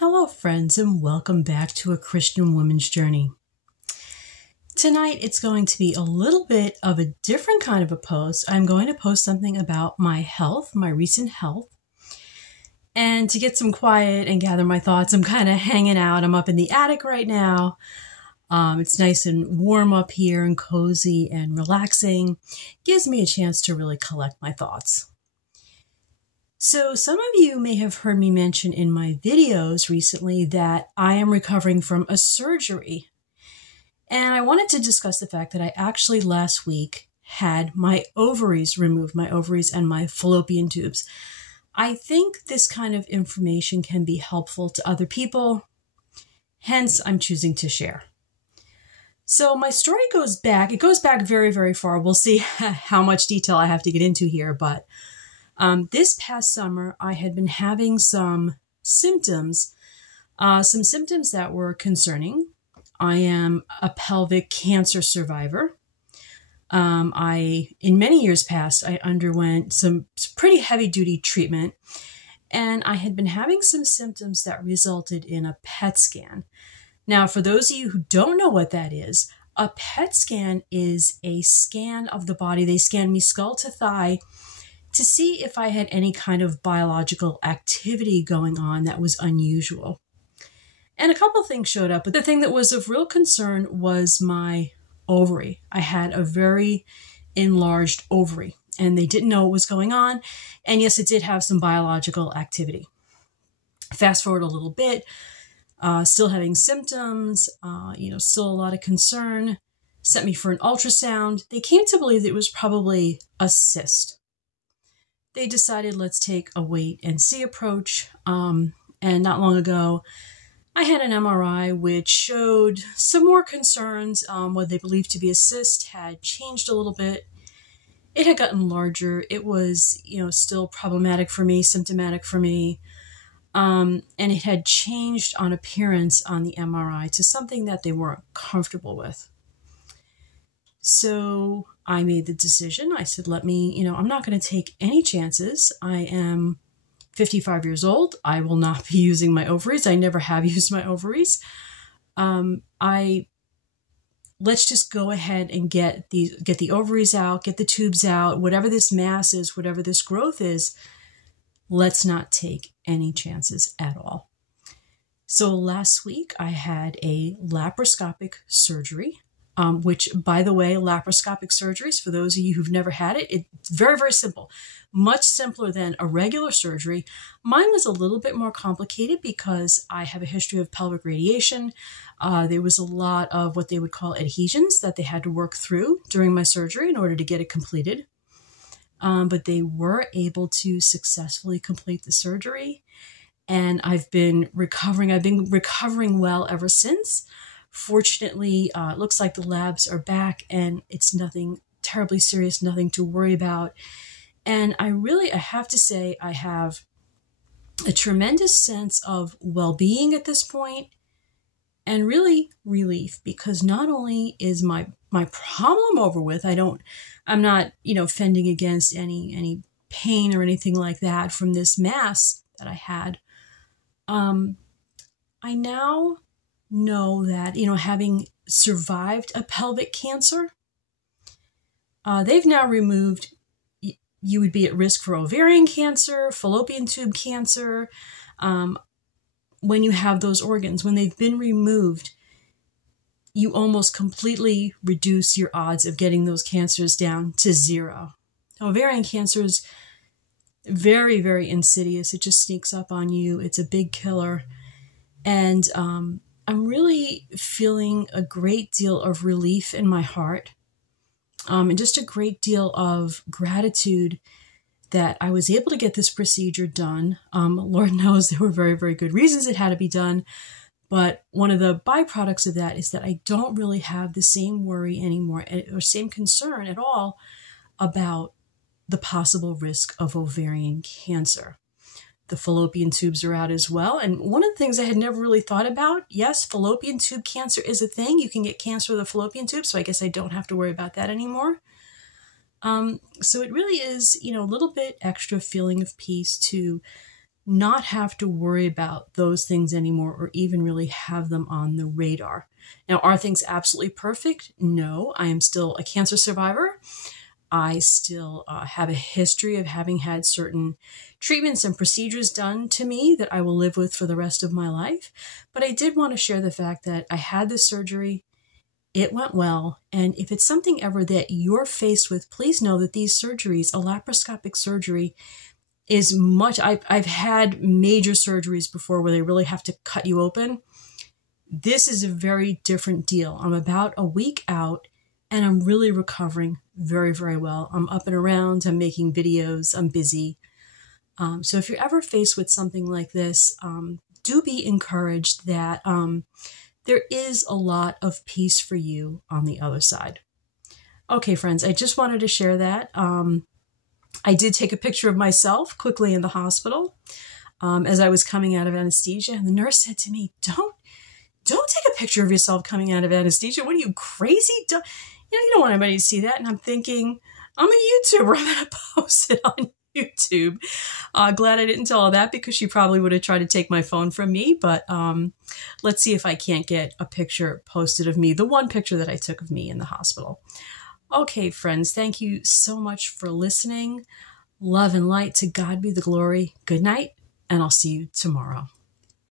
Hello, friends, and welcome back to A Christian Woman's Journey. Tonight, it's going to be a little bit of a different kind of a post. I'm going to post something about my health, my recent health. And to get some quiet and gather my thoughts, I'm kind of hanging out. I'm up in the attic right now. It's nice and warm up here and cozy and relaxing. Gives me a chance to really collect my thoughts. So some of you may have heard me mention in my videos recently that I am recovering from a surgery. And I wanted to discuss the fact that I actually last week had my ovaries removed, my ovaries and my fallopian tubes. I think this kind of information can be helpful to other people, hence I'm choosing to share. So my story goes back very, very far. We'll see how much detail I have to get into here, but this past summer, I had been having some symptoms that were concerning. I am a pelvic cancer survivor. In many years past, I underwent some pretty heavy-duty treatment, and I had been having some symptoms that resulted in a PET scan. Now, for those of you who don't know what that is, a PET scan is a scan of the body. They scan me skull to thigh to see if I had any kind of biological activity going on that was unusual. And a couple things showed up, but the thing that was of real concern was my ovary. I had a very enlarged ovary, and they didn't know what was going on. And yes, it did have some biological activity. Fast forward a little bit, still having symptoms, still a lot of concern. Sent me for an ultrasound. They came to believe that it was probably a cyst. They decided let's take a wait and see approach. And not long ago, I had an MRI which showed some more concerns. What they believed to be a cyst had changed a little bit. It had gotten larger. It was, still problematic for me, symptomatic for me. And it had changed on appearance on the MRI to something that they weren't comfortable with. So I made the decision. I said, I'm not going to take any chances. I am 55 years old. I will not be using my ovaries. I never have used my ovaries. Let's just go ahead and get the ovaries out, get the tubes out, whatever this mass is, whatever this growth is, let's not take any chances at all. So last week I had a laparoscopic surgery. Which, by the way, laparoscopic surgeries, for those of you who've never had it, it's very, very simple. Much simpler than a regular surgery. Mine was a little bit more complicated because I have a history of pelvic radiation. There was a lot of what they would call adhesions that they had to work through during my surgery in order to get it completed. But they were able to successfully complete the surgery. And I've been recovering well ever since. Fortunately, it looks like the labs are back and it's nothing terribly serious, nothing to worry about. And I have to say, I have a tremendous sense of well-being at this point and really relief, because not only is my problem over with, I'm not, fending against any pain or anything like that from this mass that I had. I now know that, having survived a pelvic cancer, they've now removed, you would be at risk for ovarian cancer, fallopian tube cancer. When you have those organs, when they've been removed, you almost completely reduce your odds of getting those cancers down to zero. Ovarian cancer is very, very insidious. It just sneaks up on you. It's a big killer. And I'm really feeling a great deal of relief in my heart, and just a great deal of gratitude that I was able to get this procedure done. Lord knows there were very, very good reasons it had to be done, but one of the byproducts of that is that I don't really have the same worry anymore, or same concern at all about the possible risk of ovarian cancer. The fallopian tubes are out as well. And one of the things I had never really thought about, yes, fallopian tube cancer is a thing. You can get cancer of the fallopian tube, so I guess I don't have to worry about that anymore. So it really is, a little bit extra feeling of peace to not have to worry about those things anymore or even really have them on the radar. Now, are things absolutely perfect? No, I am still a cancer survivor. I still have a history of having had certain treatments and procedures done to me that I will live with for the rest of my life. But I did want to share the fact that I had this surgery. It went well. And if it's something ever that you're faced with, please know that these surgeries, a laparoscopic surgery, is much, I've had major surgeries before where they really have to cut you open. This is a very different deal. I'm about a week out and I'm really recovering very, very well. I'm up and around, I'm making videos, I'm busy. So if you're ever faced with something like this, do be encouraged that there is a lot of peace for you on the other side. Okay, friends, I just wanted to share that. I did take a picture of myself quickly in the hospital as I was coming out of anesthesia, and the nurse said to me, don't take a picture of yourself coming out of anesthesia. What are you, crazy? You don't want anybody to see that. And I'm thinking, I'm a YouTuber. I'm going to post it on YouTube. Glad I didn't tell her that because she probably would have tried to take my phone from me. But let's see if I can't get a picture posted of me, the one picture that I took of me in the hospital. Okay, friends, thank you so much for listening. Love and light, to God be the glory. Good night, and I'll see you tomorrow.